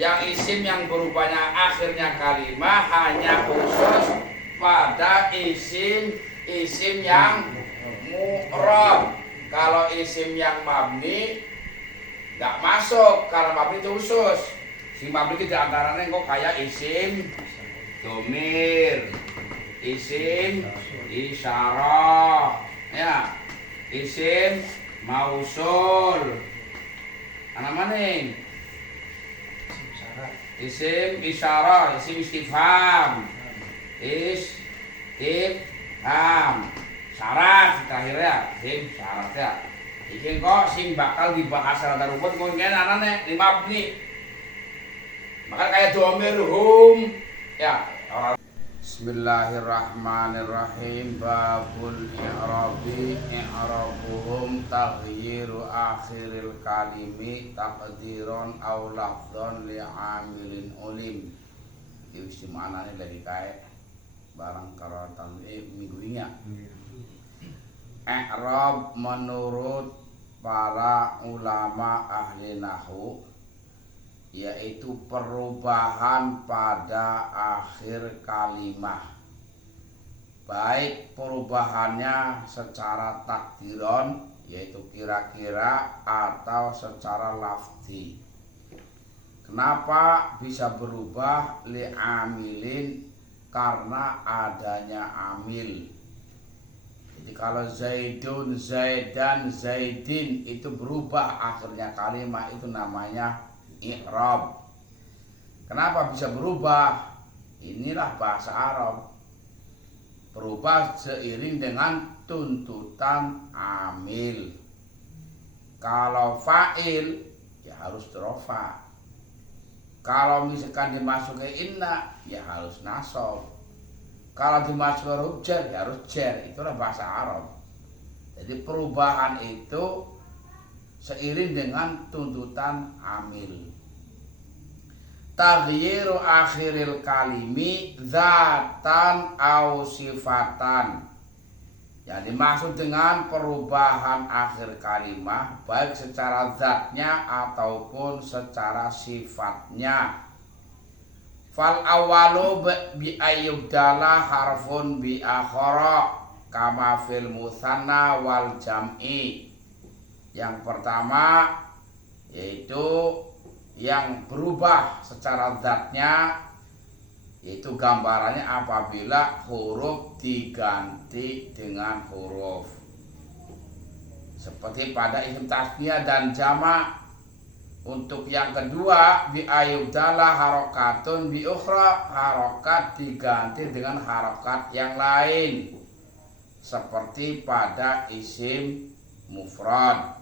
Yang isim yang berubahnya akhirnya kalimah hanya khusus pada isim yang mu'rab. Kalau isim yang mabni nggak masuk, karena mabni itu khusus. Si mabni itu diantaranya kok kayak isim domir, isim isyarah, ya, isim mausul. Ana maning isim isyarah, isim istifham, syarat terakhirnya, isim syarat ya. Iki kok sing bakal dibahas secara rumput kok ngene anane di mabni. Maka kayak domirhum ya orang. Bismillahirrahmanirrahim. Babul i'rabi i'rabuhum taghyiru akhiril kalimi taqdiron aw lafdhon li'amilin ulim. Iki maknane lagi kae barang karo minggunya. I'rab menurut para ulama ahli nahwu yaitu perubahan pada akhir kalimah, baik perubahannya secara takdiron yaitu kira-kira atau secara lafzi. Kenapa bisa berubah? Li'amilin, karena adanya amil. Jadi kalau zaidun, zaidan, zaidin itu berubah akhirnya kalimat, itu namanya i'rab. Kenapa bisa berubah? Inilah bahasa Arab. Berubah seiring dengan tuntutan amil. Kalau fa'il ya harus rofa. Kalau misalkan dimasuki inna ya harus nasab. Kalau dimasuki huruf jar ya harus jar. Itulah bahasa Arab. Jadi perubahan itu seiring dengan tuntutan amil. Taghyiru akhiril kalimi zatan au sifatan. Yang dimaksud dengan perubahan akhir kalimah baik secara zatnya ataupun secara sifatnya. Fal awalu bi ayyubdala harfun bi akhara kama fil musanna wal jam'i. Yang pertama yaitu yang berubah secara zatnya, yaitu gambarannya apabila huruf diganti dengan huruf, seperti pada isim tasniyah dan jamak. Untuk yang kedua, bi ayubdala harokatun bi ukhra, harokat diganti dengan harokat yang lain, seperti pada isim mufrad.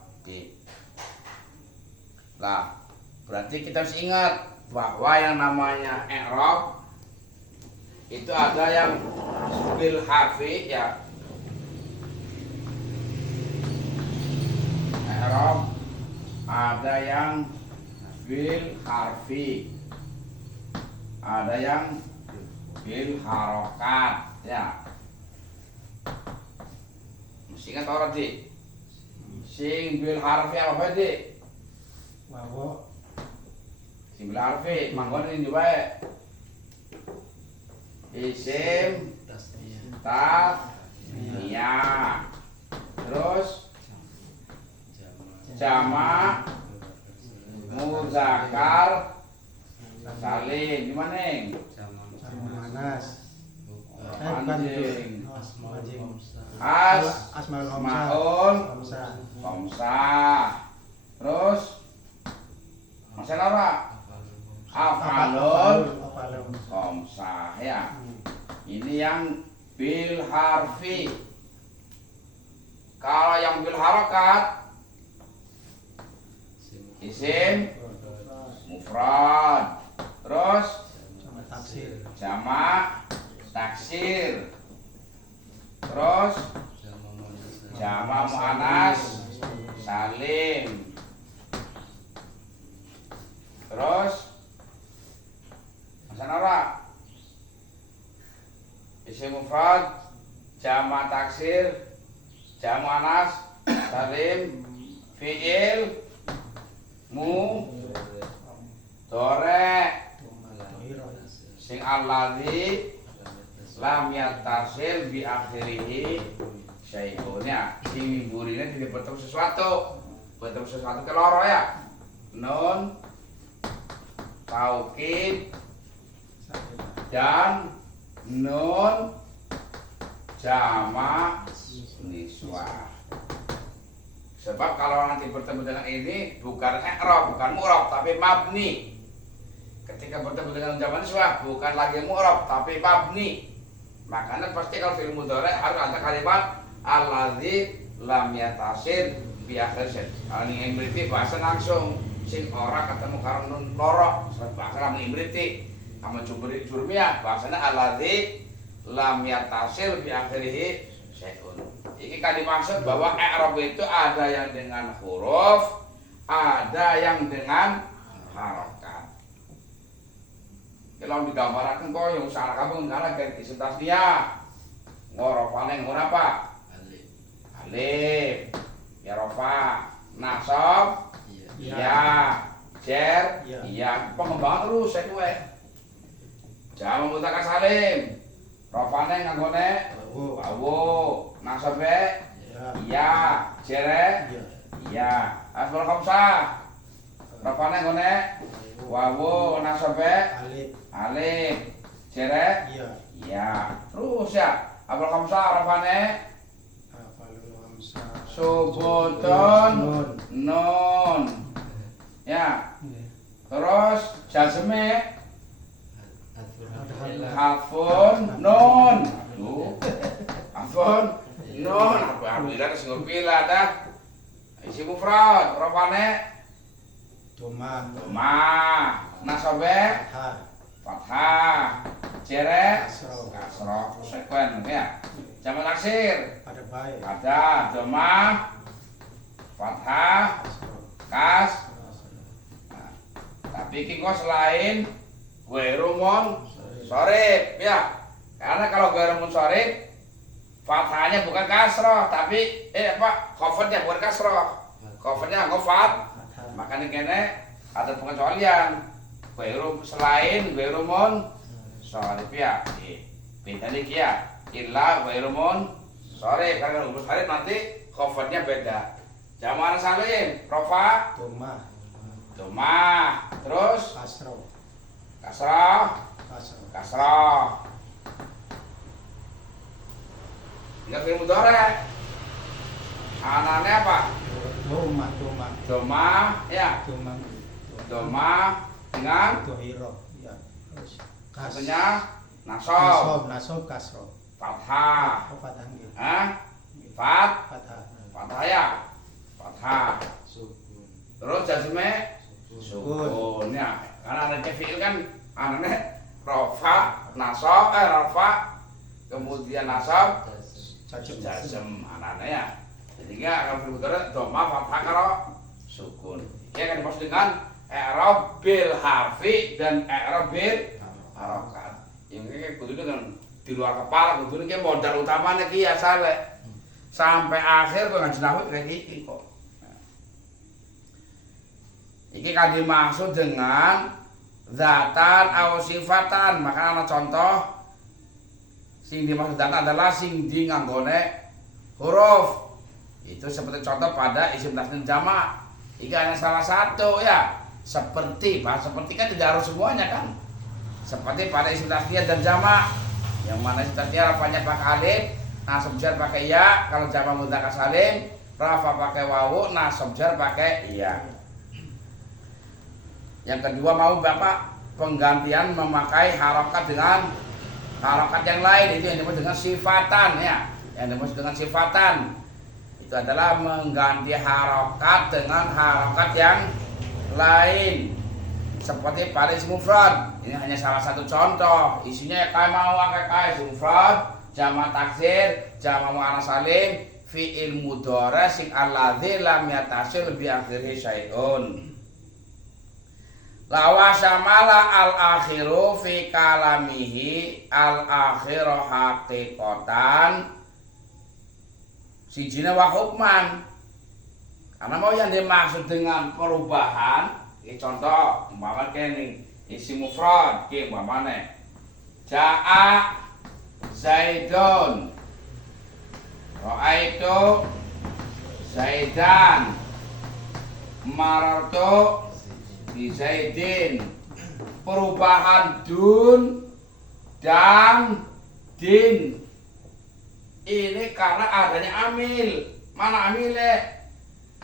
Lah, berarti kita harus ingat bahwa yang namanya i'rab itu ada yang bil harfi ya. I'rab ada yang bil harfi, ada yang bil harokat ya. Mesti ingat orang di sing bil harfi apa di? Wawo. Sing bil harfi manggon ini juga isim tasniyah, terus jamak muzakkar salim. Gimana neng? Manas. Anjing. Asmaul Khamsah. Terus masalah apa? Afalul Khamsah ya. Ini yang bil harfi. Kalau yang bil harokat isim mufrad, terus jamak taksir, terus jamak muannas salim, terus masalah apa? Isim mufrad, jamak taksir, jamak muannas salim, fi'il mudhari alladzi lam yattasil bi akhirih syai'un ya. Sing burine tidak bertemu sesuatu. Bertemu sesuatu keloro ya. Nun taukid dan nun jamak niswah. Sebab kalau nanti bertemu dengan ini bukan i'rab, bukan mu'rab, tapi mabni. Ketika bertemu dengan jamak niswah bukan lagi mu'rab, tapi mabni. Makanya pasti kalau fi'il mudhari harus ada kalimat alladzi lam yatasil bi akhir. Ini Imriti bahasa langsung sing ora ketemu karo nun loro. Bahasa lam Imriti sama Jurmiyah bahasanya alladzi lam yatasil bi akhirih syai'un. Ini kan dimaksud bahwa i'rab itu ada yang dengan huruf, ada yang dengan harokat. Kalau digambarkan kok yang salah kamu nggak kayak isim tasniyah. Ngorofane ngora apa? Alif. Alif. Ya rofa. Nasab. Ya. Jer. Ya. Pengembangan terus saya tuh. Jangan mutakas salim. Rofane nganggone wawu. Nasabe. Ya. Jere. Ya. Asbal khamsah. Rofane ngone wawu. Nasabe. Alif. Jere. Ya. Terus ya. Abul khamsah rofane subutun nun. Ya. Terus jazme hafun nun. Hafun nun. Alhamdulillah sing pila dah. Isi mufrad rofane Doma. Nasabe fathah. Jere kasroh. Sekuen ya. Jamak taksir Pada baik. pada doma fathah kas. Nah, tapi iki kok selain ghairun sorif ya. Karena kalau ghairun sorif fathahnya bukan kasroh tapi khafadnya bukan kasroh. Khafadnya ngofat. Makanya kene ada pengecualian. Ghairun selain ghairun sorif ya. Beda nih ya. Illa ghairun sorif. Kalau huruf sorif nanti khafadnya beda. Jamak salim rofa doma terus kasroh. Enggak fi'il mudhari. Anane apa? Doma ya. Doma dengan Dohiro. Ya. Terus artinya nasab. Nasab kasroh. Fathah. Fathah nggih. Fathah ya. Fathah. Terus jazme sukun ya. Karena ada fi'il kan anane rafa, nasab, rafa kemudian nasab jazm anane ya. Jadi kalau fi'il mudhari dhamma fathah karo sukun. Ini kan dimaksud dengan i'rab bil harfi dan i'rab bil harokat. Yang kudu dengan di luar kepala kudu iki modal utamane iki asale. Sampai akhir kok ngaji nahwu kayak iki kok. Iki kan dimaksud dengan zatan atau sifatan. Maka ana contoh sing dimaksud zatan adalah sing di nganggone huruf. Itu seperti contoh pada isim tasniyah jamak. Iki hanya salah satu ya. Seperti kan tidak harus semuanya kan. Seperti pada isim tasniyah dan jamak. Yang mana isim tasniyah rafanya pakai alif, nasab jar pakai ya. Kalau jamak mudzakkar salim, rafa pakai wawu, nasab jar pakai ya. Yang kedua mau Bapak penggantian memakai harokat dengan harokat yang lain. Itu yang disebut dengan sifatan ya. Yang disebut dengan sifatan itu adalah mengganti harokat dengan harokat yang lain. Seperti pada isim mufrad. Ini hanya salah satu contoh. Isinya kayak mau pakai isim mufrad, jamak taksir, jamak muannats salim, fi'il mudhari sing alladzi lam yatasil bi akhirih syai'un. Lawa syamala al-akhiru fi kalamihi al-akhiru haqiqatan sijina wa hukman. Karena mau yang dimaksud dengan perubahan, ini contoh umpama kene isim mufrad ki umpamane Ja'a Zaidun, Ra'aitu Zaidan, Marartu bi Zaidin. Perubahan dun dan din ini karena adanya amil. Mana amilnya?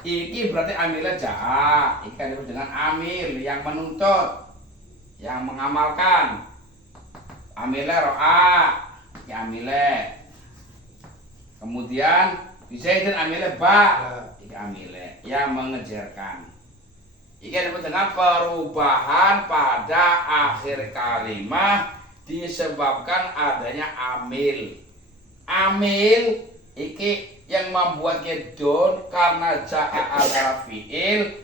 Iki berarti amilnya ja'a. Iki kan disebut dengan amil yang menuntut, yang mengamalkan. Amilnya ro'a, ya amilnya. Kemudian bisa itu amilnya ba, iki amilnya yang mengejarkan. Iki disebut dengan perubahan pada akhir kalimat disebabkan adanya amil. Amil iki yang membuat don karena ja'a adalah fi'il,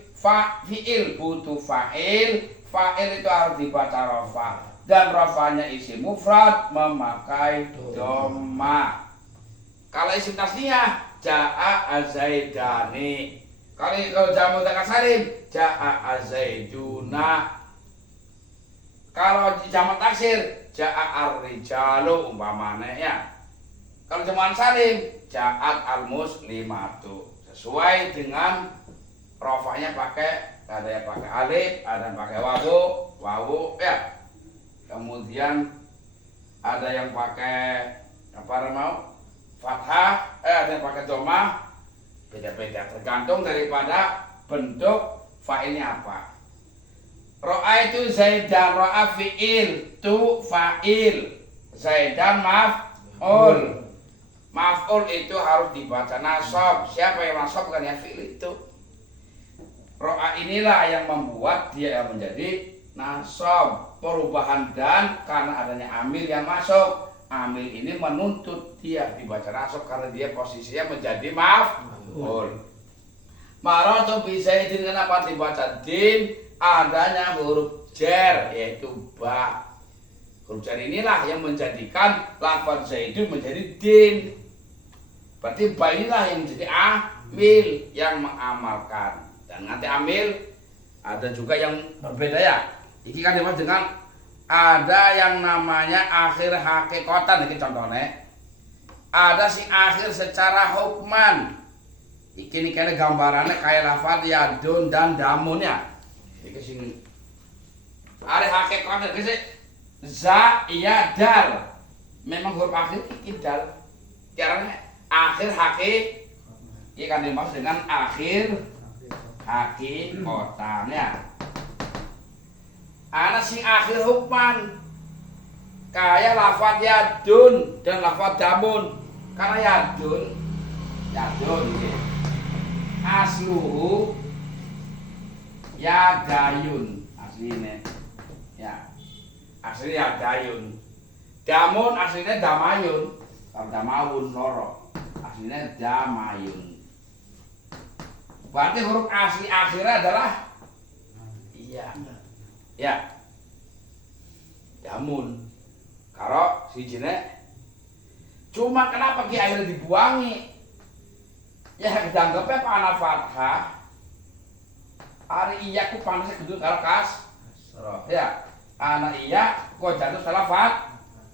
fi'il butuh fa'il, fa'il itu harus dibaca rafa dan rafanya isim mufrad memakai dhamma. Kalau isim tasniyah ja'a azaidani. Kalau jamu mudzakkar salim ja'a azaiduna. Kalau jamak taksir ja'a ar-rijalu umpamanya ya. Kalau jamak salim ja'at al-muslimatu. Sesuai dengan rafanya pakai, ada yang pakai alif, ada yang pakai wawu ya. Kemudian ada yang pakai apa mau? Fathah, ada yang pakai dhamma. Beda-beda tergantung daripada bentuk fa'ilnya apa. Ro'a itu Zaidan, ro'a fi'il, tu fa'il, Zaidan maf'ul. Maf'ul itu harus dibaca nasab. Siapa yang nasab kan ya fi'il itu. Ro'a inilah yang membuat dia menjadi nasab. Perubahan dan karena adanya amil yang masuk. Amil ini menuntut dia dibaca nasab karena dia posisinya menjadi maf'ul. Marartu bi Zaidin, kenapa dibaca din? Adanya huruf jar yaitu ba. Huruf jar inilah yang menjadikan lafaz Zaidun menjadi din. Berarti ba inilah yang menjadi amil yang mengamalkan. Dan nanti amil ada juga yang berbeda ya. Ini kan dimaksud dengan ada yang namanya akhir hakikatan, ini contohnya. Ada si akhir secara hukman. Ini kayaknya gambarannya kayak lafaz yadun dan damun ya. Ini sini. Ada hakikatnya ini za iya dal. Memang huruf akhir ini dal. Karena akhir hakik. Ini kan dimaksud dengan akhir hakikatan ya. Ada si akhir hukman kayak lafaz yadun dan lafaz damun. Karena yadun ini asluhu yadayun aslinya ya, aslinya yadayun. Damun aslinya damayun, damawun loro aslinya damayun. Berarti huruf asli akhirnya adalah iya ya damun. Karo sijine cuma kenapa ki akhirnya dibuangi? Ya dianggapnya pana fathah. Ari iya ku panasnya gedung karo kas. Ya, anak iya kok jatuh salah fat.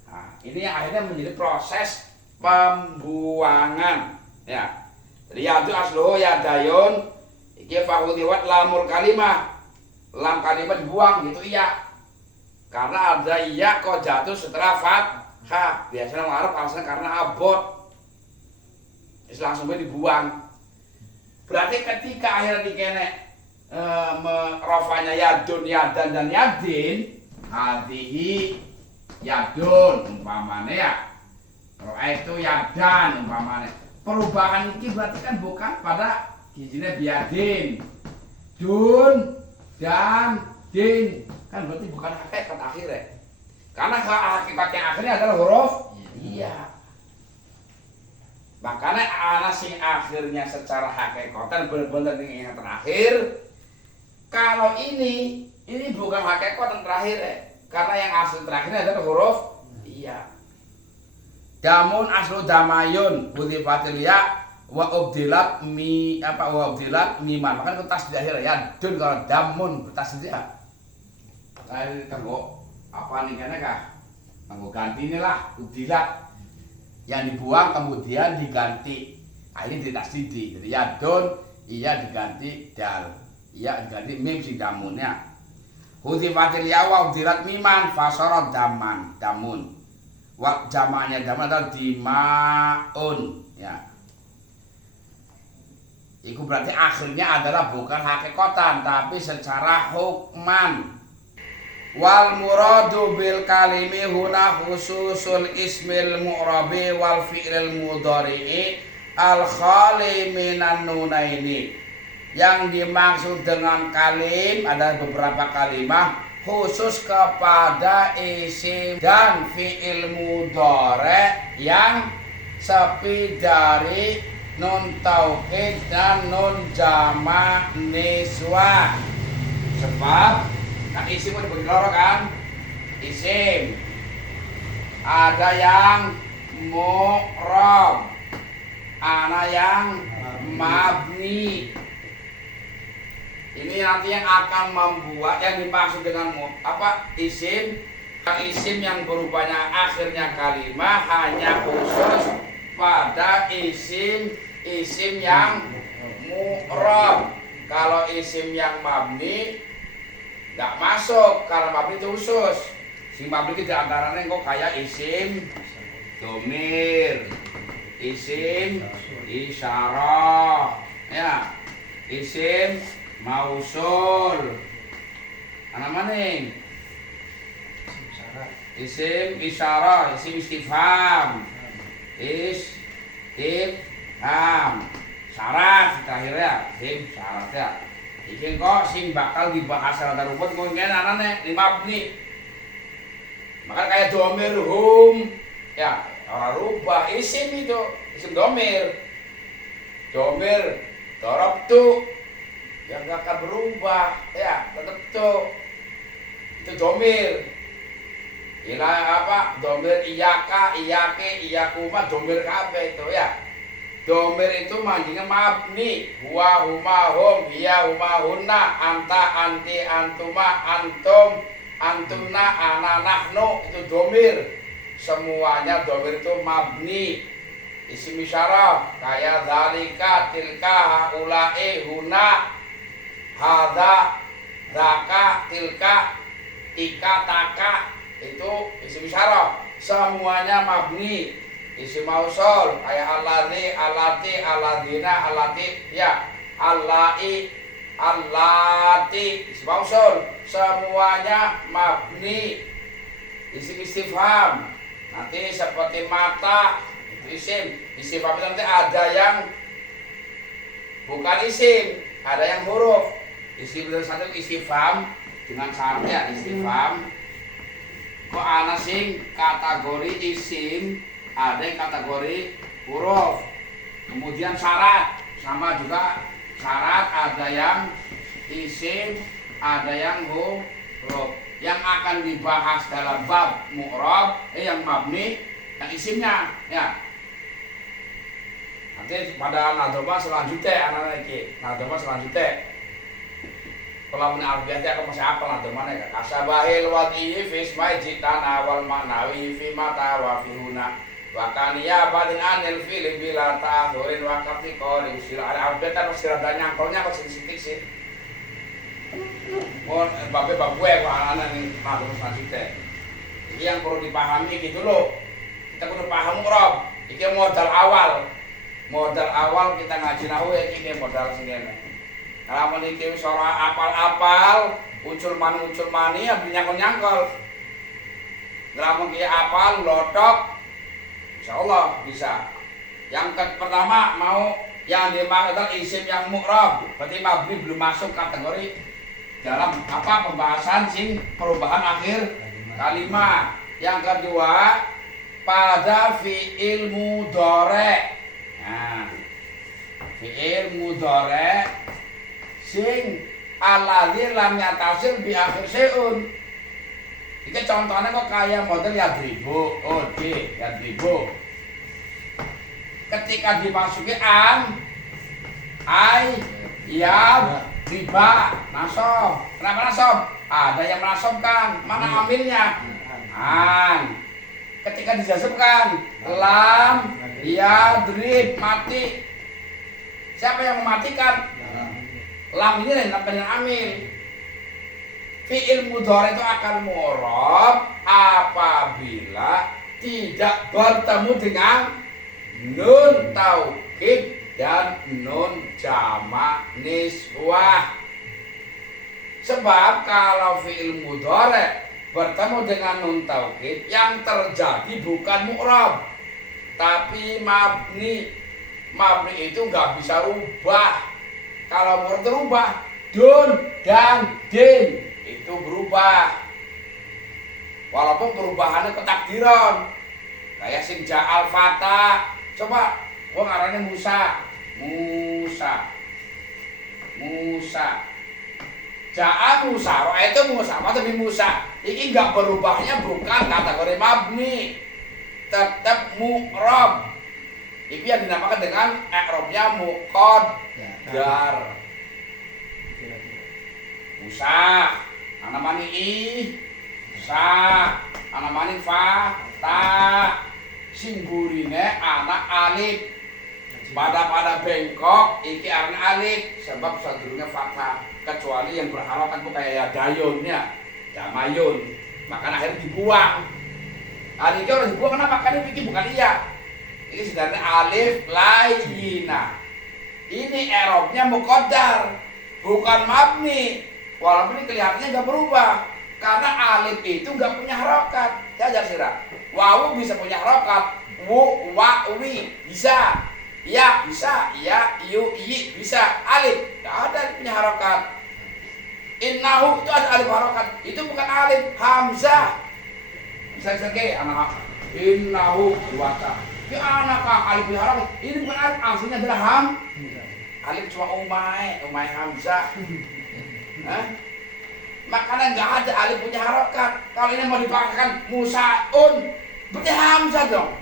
Nah, ini yang akhirnya menjadi proses pembuangan. Ya. Jadi yadu asluhu yadayun. Iki fahutiwat lamul kalimah. Lam kalimat dibuang gitu iya. Karena ada iya kok jatuh setelah fathah. Biasanya orang Arab alasannya karena abot. Terus langsung dibuang. Berarti ketika akhirnya dikene rafanya yadun, yadan dan yadin, hadihi yadun umpamanya ya. Ro'a itu yadan umpamanya. Perubahan ini berarti kan bukan pada gizinya biadin. Dun dan din kan berarti bukan hakikat akhirnya. Karena hakikat yang akhirnya adalah huruf iya. Makanya anak sing akhirnya secara hakikatan benar-benar yang terakhir. Kalau ini bukan hakikat yang terakhir ya. Karena yang asli terakhirnya adalah huruf iya. Damun aslu damayun hudhifatil ya wa ubdilat miman. Makanya itu tasdid akhir ya. Dun kalau damun tasdid ya. Kayak kanggo apa nih kene kah? Nganggo ganti inilah udilat yang dibuang kemudian diganti. Nah, ini ditasdidi. Jadi yadun iya diganti dal. Iya diganti mim sing damunnya. Hudzifatil ya wa udilat miman fasarat damun. Wa jamaknya damun adalah dimaun ya. Itu berarti akhirnya adalah bukan hakikatan tapi secara hukman. Wal muradu bil kalimi huna khususul ismil mu'rabi wal fi'lil mudhari'i al khali minan nunaini. Yang dimaksud dengan kalim ada beberapa kalimat khusus kepada isim dan fi'il mudhari yang sepi dari nun taukid dan nun jama' niswah. Sebab kan isim udah bagi loro kan? Isim ada yang mu'rab, ada yang mabni. Ini nanti yang akan membuat yang dimaksud dengan isim. Isim yang berubahnya akhirnya kalimat hanya khusus pada isim yang mu'rab. Kalau isim yang mabni nggak masuk, karena mabni itu khusus. Si mabni itu diantaranya kok kayak isim domir, isim isyarah, ya, isim mausul. Ana maning? Isim isyarah, isim istifham, istifham, syarat terakhirnya, isim syarat ya. Iki kok sing bakal dibahas secara rumput mungkin anane mabni. Maka kayak domir hum ya, orang rubah isim itu, isim domir. Domir darabtu yang gak akan berubah ya, tetap tuh. Itu domir. Domir iyaka, iyake, iyakuma, domir kabeh itu ya. Domir itu mandinya mabni. Huwa, huma, hum, hiya, huma, hunna, anta, anti, antuma, antum, antumna, ana, nahnu. Itu domir. Semuanya domir itu mabni. Isim isyarah kayak dzalika, tilka, haula'i, huna, hadza, dzaka, tilka, tika, taka. Itu isim isyarah. Semuanya mabni. Isim mausul kayak alladzi, allati, alladina, allati ya, allai, allati. Isim mausul semuanya mabni. Isim istifham nanti seperti mata itu isim. Istifham itu nanti ada yang bukan isim, ada yang huruf. Isim itu satu istifham dengan syaratnya istifham. Kok ana sing kategori isim, ada yang kategori huruf. Kemudian syarat sama juga syarat, ada yang isim, ada yang huruf. Yang akan dibahas dalam bab mu'rab yang mabni yang isimnya ya. Nanti pada nadoma selanjutnya anak-anak iki. Nadoma selanjutnya. Kalau mengenai alfiah aku masih apa nadoma nek kasabahil wadihi fi ismai jitana wal ma'nawi fi mata wa fi huna. Wakania badin anil fili bila ta'hurin wakati qoli sila ada albetan mesti rada nyangkolnya kok sensitif sih. Mon babe gue kok anak nih madhum sanjite. Ini yang perlu dipahami gitu loh. Kita perlu paham Rob. Iki modal awal. Modal awal kita ngaji nahwu ya iki modal singene. Kalau meniki sora apal-apal, ucul mani ya nyangkol-nyangkol. Lamun ki apal lotok insyaallah bisa. Yang pertama mau yang dimaksud isim yang mu'rab, berarti mabni belum masuk kategori dalam pembahasan sing perubahan akhir kalimat. Yang kedua pada fi'il mudhari. Nah, fi'il mudhari sing alladzi lam yatasil bi akhir syai'un. Iki contohnya kok kayak model yadribu, yadribu. Ketika dimasuki an, ai, ya, riba, nasob. Kenapa nasob? Ada yang menasobkan. Mana amilnya? An. ketika dijazmkan lam yadrib mati. Siapa yang mematikan? Lam ini yang amil. Fi'il mudhari itu akan mu'rab apabila tidak bertemu dengan nun taukid dan nun jamak niswah. Sebab kalau fi'il mudhari bertemu dengan nun taukid, yang terjadi bukan mu'rab tapi mabni. Mabni itu nggak bisa rubah. Kalau mau terubah, dun dan din itu berubah. Walaupun perubahannya ketakdiran. Kayak sing ja'al fata. Coba, gua ngarangnya Musa. Ja'al Musa, itu Musa, tapi Musa. Ini nggak berubahnya bukan kategori mabni. Tetap mu'rab. Itu yang dinamakan dengan i'rabnya muqaddar. Musa, ana mani sa, ana mani fa, ta. Singgurine anak alif. Pada bengkok iki arane alif sebab sadurunge fathah. Kecuali yang berharokat itu kayak dayun ya, damayun. Maka akhirnya dibuang. Ini orang dibuang kenapa? Karena ini bukan iya. Ini sebenarnya alif layyina. Ini i'rabnya muqaddar, bukan mabni. Walaupun ini kelihatannya nggak berubah, karena alif itu nggak punya harokat. Saya sirah. Wawu bisa punya harokat, wu, wa, wi bisa, ya bisa, ya, yu, i bisa. Alif nggak ada punya harokat. Innahu itu ada alif harokat. Itu bukan alif, hamzah. Bisa anak innahu wata. Ya anak alif harokat. Ini bukan alif, aslinya adalah alif cuma umay hamzah. Makanya nggak ada alif punya harokat. Kalau ini mau dipakaikan musaun, berarti hamzah dong.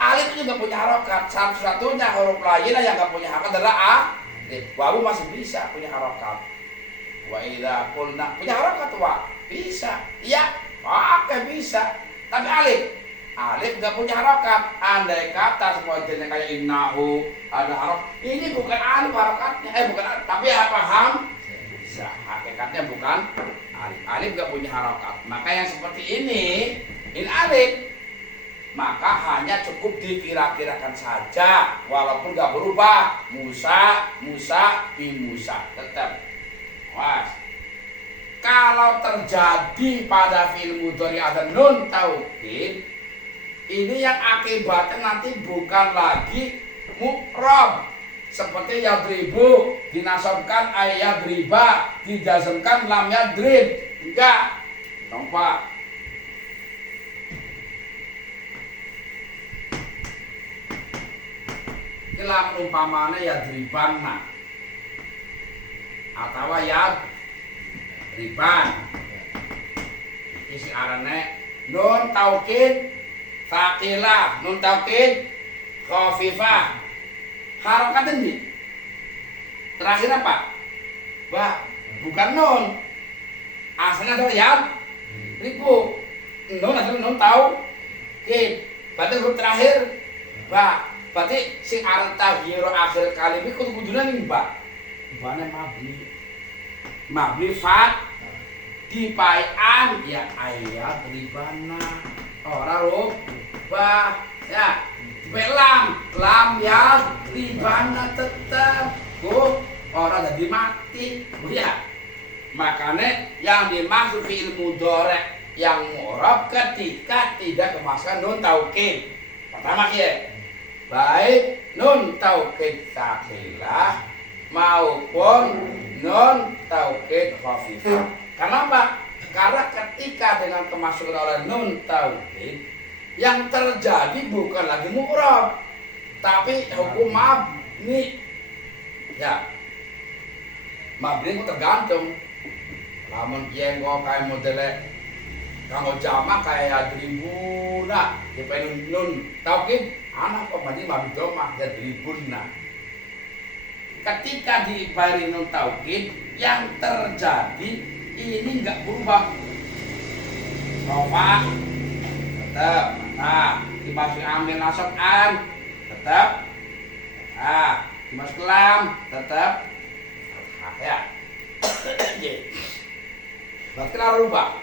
Alif itu nggak punya harokat. Satu-satunya huruf lainnya yang nggak punya harokat adalah a. Wawu masih bisa punya harokat. Wa idza qulna punya harokat wa bisa. Iya, pakai bisa. Tapi alif nggak punya harokat. Andai kata semua jenis kayak innahu ada harokat. Ini bukan alif harokatnya. Bukan alif, tapi apa hamzah. Hakikatnya bukan alif. Alif nggak punya harokat. Maka yang seperti ini alif. Maka hanya cukup dikira-kirakan saja, walaupun nggak berubah. Musa, bin Musa tetap. Was. Kalau terjadi pada fi'il mudhari ada nun taukid, ini yang akibatnya nanti bukan lagi mu'rab. Seperti yadribu dinasabkan yadriba, dijazmkan lam yadrib. Enggak. Nampak. Ila umpamane yadribanna atau yadriban. Isi arane nun taukid faqilah, nun taukid khafifah. Harokat ini terakhir apa? Bukan nun. Asalnya adalah yadribu. Nun adalah nun taukid. Berarti huruf terakhir berarti sing aran taghyiru akhir kalimi kudune ning bane mabni fat dipaian ya ayat ribana ora rubah ya lam ya ribana tetap ora dadi mati ya. Makanya yang dimaksud fi'il mudhari yang mu'rab ketika tidak kemasukan nun taukid. Pertama ya baik nun taukid tsaqilah maupun nun taukid khafifah. Kenapa? Karena ketika dengan kemasukan oleh nun taukid yang terjadi bukan lagi mu'rab tapi hukum mabni. Ya. Mabni itu tergantung. Lamun kiye kok kaya modele kanggo jamak kaya yadribuna, dipen nun taukid anak pemadi mabdomah dan ribunna. Ketika diberi nun taukid yang terjadi ini nggak berubah. Rofa tetap. Nah, dimasukin amil nasab an, tetap. Nah, dimasukin lam, tetap. Nah, ya. Berarti lah rubah.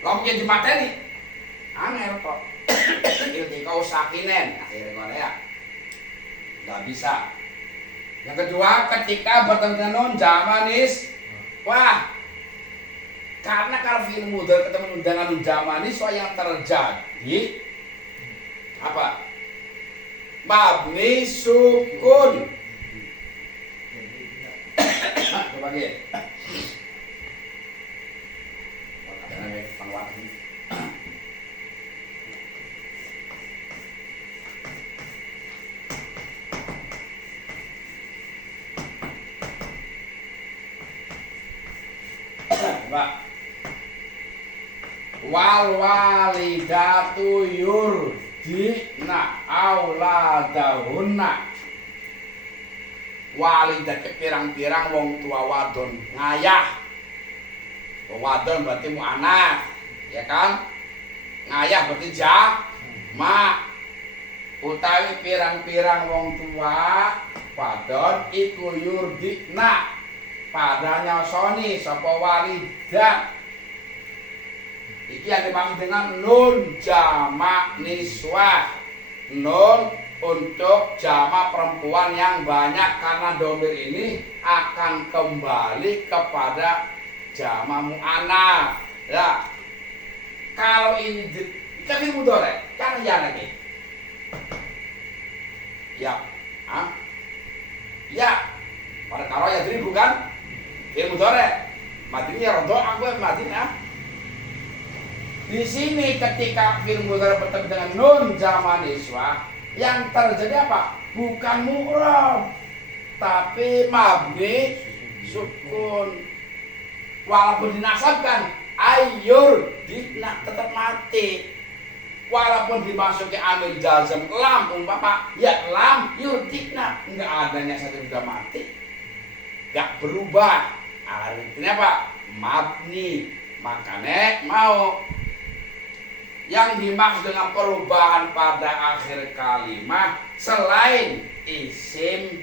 Kalau punya dimateni, angel kok. Iltika usakinen, akhirnya kau ya. Nggak bisa. Yang kedua, ketika bertemu dengan nun jamanis, wah, karena kalau fi'il mudhari ketemu dengan nun jamanis, wah yang terjadi apa? Mabni sukun. Coba lihat. Wal walidatu yurdina auladahunna. Walidat ke pirang-pirang wong tua wadon ngayah. Wong wadon berarti mu'anats, ya kan? Ngayah berarti ma. Utawi pirang-pirang wong tua wadon iku yurdina pada nyosoni sapa walidat. Iki yang dimaksud dengan nun jamak niswah. Nun untuk jamak perempuan yang banyak, karena domir ini akan kembali kepada jamak mu'annats. Ya. Kalau ini kan fi'il mudhari, kan ya nanti. Ya. Ya. Pada kalau ya jadi bukan fi'il mudhari. Madinya rodo aku madinya. Di sini ketika fi'il mudhari bertemu dengan nun jamak niswah, yang terjadi apa? Bukan mu'rab, tapi mabni sukun. Walaupun dinasabkan ayyur tetap mati. Walaupun dimasuki amil jazm lam umpama ya lam yurdikna, enggak adanya satu sudah mati, enggak berubah. Artinya apa? Mabni. Makanya mau yang dimaksud dengan perubahan pada akhir kalimat selain isim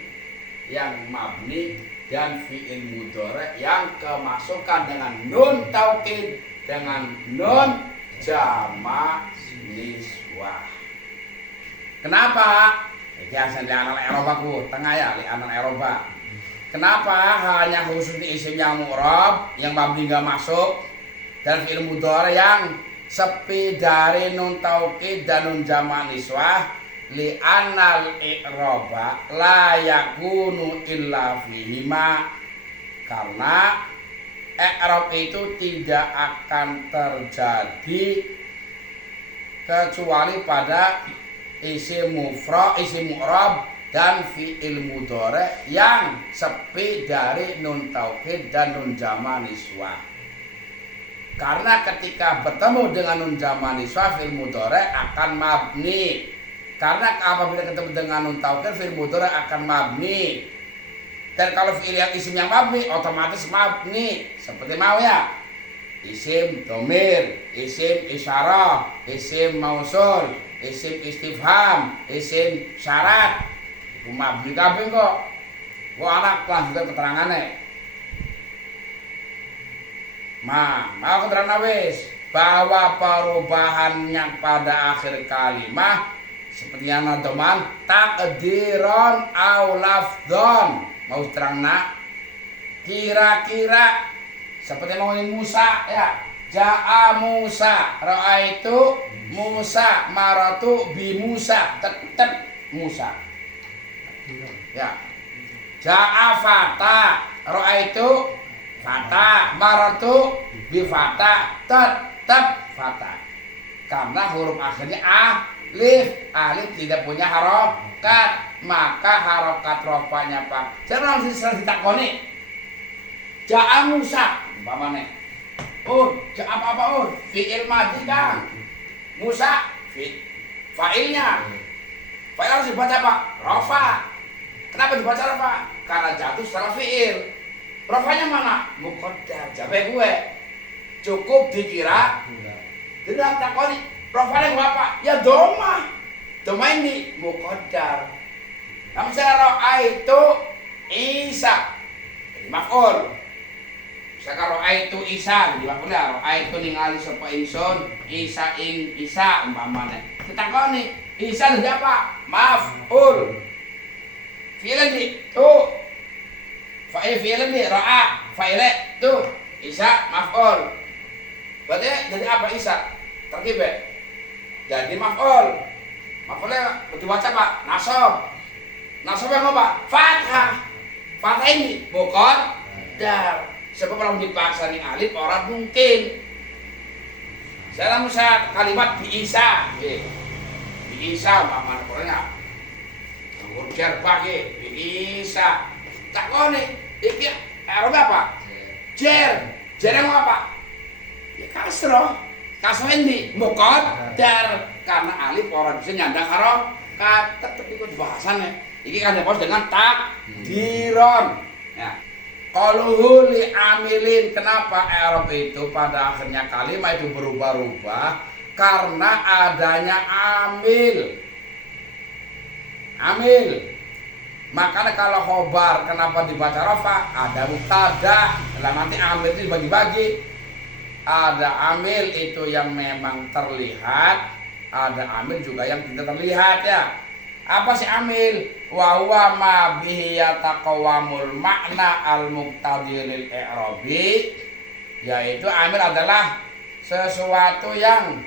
yang mabni dan fi'il mudhari yang kemasukan dengan nun taukid dengan nun jamak niswah. Kenapa? Iki asal anak Eropa ku, tengah ya, anak Eropa. Kenapa hanya khusus di isim yang mu'rab, yang mabni enggak masuk, dan fi'il mudhari yang sepi dari nun taukid dan nun jamak niswah? Li anal i'raba la yakunu illa fihima, karena i'rab itu tidak akan terjadi kecuali pada isim mufrad, isim mu'rab dan fi'il mudhari yang sepi dari nun taukid dan nun jamak niswah. Karena ketika bertemu dengan nun jamak niswah, fi'il mudhari akan mabni. Karena apabila ketemu dengan nun taukid, fi'il mudhari akan mabni. Dan kalau fi'il yang isim yang mabni, otomatis mabni. Seperti mau ya, isim dhamir, isim isyarah, isim mausul, isim istifham, isim syarat. Itu mabni kabeh kok. Kok anak lanjutan keterangannya. Mau keterangan wis bahwa perubahannya pada akhir kalimat seperti yang teman takdiron au lafdhon. Mau terang nak kira-kira seperti mau Musa ya, ja'a Musa, ra'aitu Musa, maratu bi Musa, tetap Musa ya. Ja'a Fata, ra'aitu Fata, maratu bi Fata, tetap Fata. Karena huruf akhirnya alif tidak punya harokat, maka harokat rofanya pak. Saya langsung ditakoni. Ja'a Musa, umpamane. Ja'a apa? Fi'il madhi kan. Musa, fa'ilnya. Fa'il harus dibaca apa? Rofa. Kenapa dibaca rofa? Karena jatuh setelah fi'il. Rofanya mana? Muqaddar. Jabe gue. Cukup dikira. Tidak takoni. Rofanya apa? Ya doma. Doma ini muqaddar. Namun saya ra'aitu Isa. Jadi maf'ul. Misalkan ra'aitu Isa, jadi maf'ul. Ra'aitu ningali sapa ingsun Isa ing Isa umpamane. Ditakoni, Isa jadi apa? Maf'ul. Fi'il di tu. Fa'il fi'il di ra'a, fa'ile tu. Isa maf'ul. Berarti jadi apa Isa? Terkib ya? Jadi maf'ul. Maf'ulnya dibaca Pak, nasab. Nasabnya apa? Fathah. Fathah ini muqaddar. Sebab kalau dipaksa nih alif orang mungkin. Saya musa kalimat biisa. Biisa umpamane Qur'an. Nggur jerba ki biisa. Tak kone iki arep apa? Jer. Jer apa? Ya kasroh. Kasroh ini muqaddar karena alif orang bisa nyandang karo kata tetep ikut bahasannya. Iki kan dipos dengan takdiron. Ya. Qaluhu li amilin, kenapa i'rab itu pada akhirnya kalimat itu berubah-ubah? Karena adanya amil. Amil. Makanya kalau khobar kenapa dibaca rafa? Ada mubtada. Lah nanti amil itu dibagi-bagi. Ada amil itu yang memang terlihat, ada amil juga yang tidak terlihat ya. Apa sih amil? Wa huwa ma bihi yataqawamul makna al-muqtadi lil i'rabi, yaitu amil adalah sesuatu yang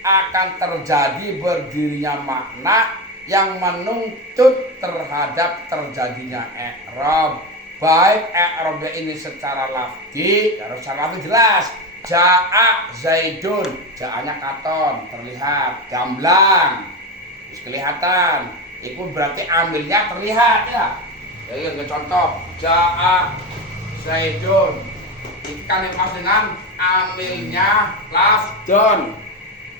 akan terjadi berdirinya makna yang menuntut terhadap terjadinya i'rab. Baik i'rab ini secara lafzi, harus secara lafzi jelas. Ja'a Zaidun, ja'anya katon, terlihat, gamblang, kelihatan. Itu berarti amilnya terlihat ya. Jadi contoh, ja'a Zaidun. Ini kan dimaksud dengan amilnya lafdon.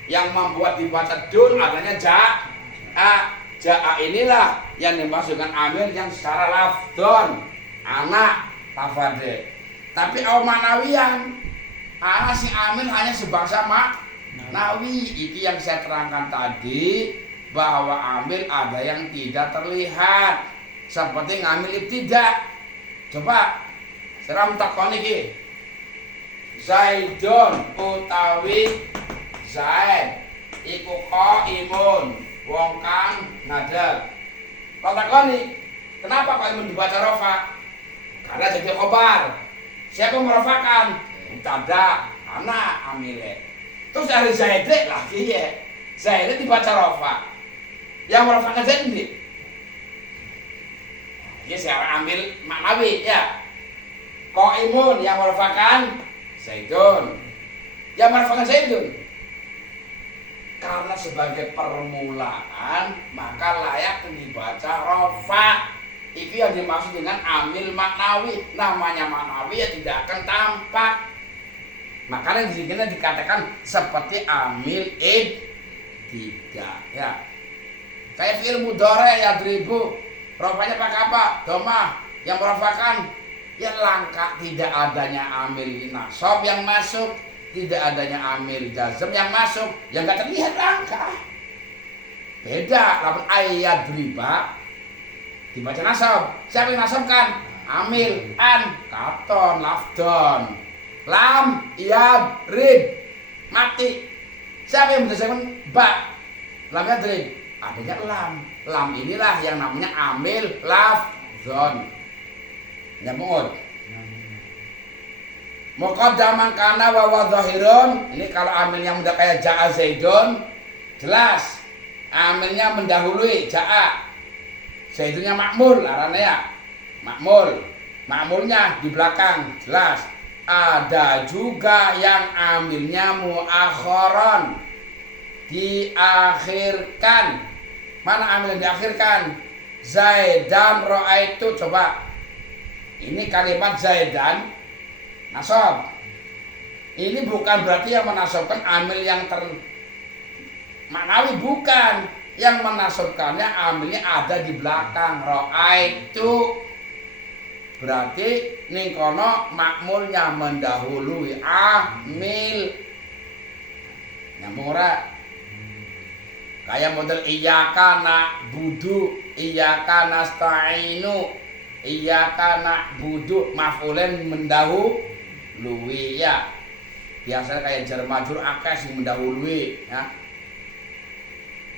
Yang membuat dibaca dun adanya ja'a. Ja'a inilah yang dimaksud dengan amil yang secara lafdon. Anak, tafadhe. Tapi au manawiyan. Anak si amil hanya sebangsa maknawi. Itu yang saya terangkan tadi, bahwa amil ada yang tidak terlihat seperti ngamil tidak. Coba seram takon iki. Zaidun utawi Zaid iku qaimun, wong kang ngadeg. Kok takoni, kenapa kok imun dibaca rafa? Karena jadi khobar. Siapa yang merafakan? Mubtada, anak amile. Terus dari Zaid lagi ya. Zaid dibaca rafa. Yang merafakan Zaid ini. Ini saya ambil maknawi ya. Qaimun yang merafakan Zaidun. Yang merafakan Zaidun. Karena sebagai permulaan maka layak dibaca rafa. Itu yang dimaksud dengan amil maknawi. Namanya maknawi ya tidak akan tampak. Makanya di sini dikatakan seperti amil tidak ya. Kayak fi'il mudhari ya dribu. Rofanya pakai apa? Doma. Yang merafakan ya langka, tidak adanya amil nasab yang masuk, tidak adanya amil jazm yang masuk, yang enggak terlihat langka. Beda lamun ayat riba dibaca nasab. Siapa yang nasabkan? Amil, an, katon, lafdon. Lam, iyad, rib, mati. Siapa yang menjadikan ba? Lam, iyad, rib. Adanya lam. Lam inilah yang namanya amil lafdon. Nyambung. Muqaddaman kana wa wadhahirun. Ini kalau amilnya udah kayak ja'a Zaidun, jelas. Amilnya mendahului ja'a. Zaidunnya makmul, arane ya. Makmul. Makmulnya di belakang, jelas. Ada juga yang amilnya muakhiron, diakhirkan. Mana amil yang diakhirkan? Zaidan ra'aitu. Coba. Ini kalimat Zaidan nasab. Ini bukan berarti yang menasabkan amil yang maknawi, bukan. Yang menasabkannya amilnya ada di belakang. Ra'aitu. Berarti ning kono makmulnya mendahului amil. Nyambung ora? Kayak model iyyaka na'budu, iyyaka nasta'inu, iyyaka na'budu maf'ulen mendahului ya. Biasanya kayak jar majrur akeh sing mendahului ya.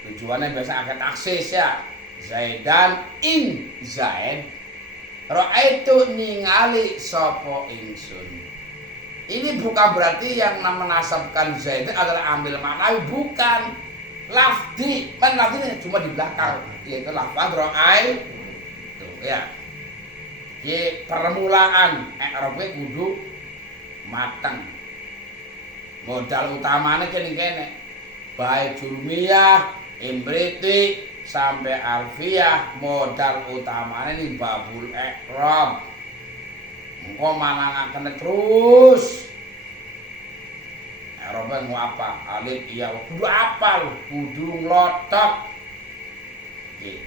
Tujuannya biasa akeh taksis ya. Zaidan ing Zaid. Ra'aitu ningali sapa ingsun. Ini bukan berarti yang menasabkan Zaid adalah ambil maknawi, bukan. Lafdi, kan lafdi ini cuma di belakang, yaitu lafaz ra'ai. Tuh ya. Ye permulaan i'rabe kudu mateng. Modal utamanya kene-kene. Baik jurmiyah, imriti sampai alfiyah, modal utamanya ini babul i'rab. Engko manangaken terus. I'rabe mau apa? Alif iya kudu apal, kudu nglotok. Nggih.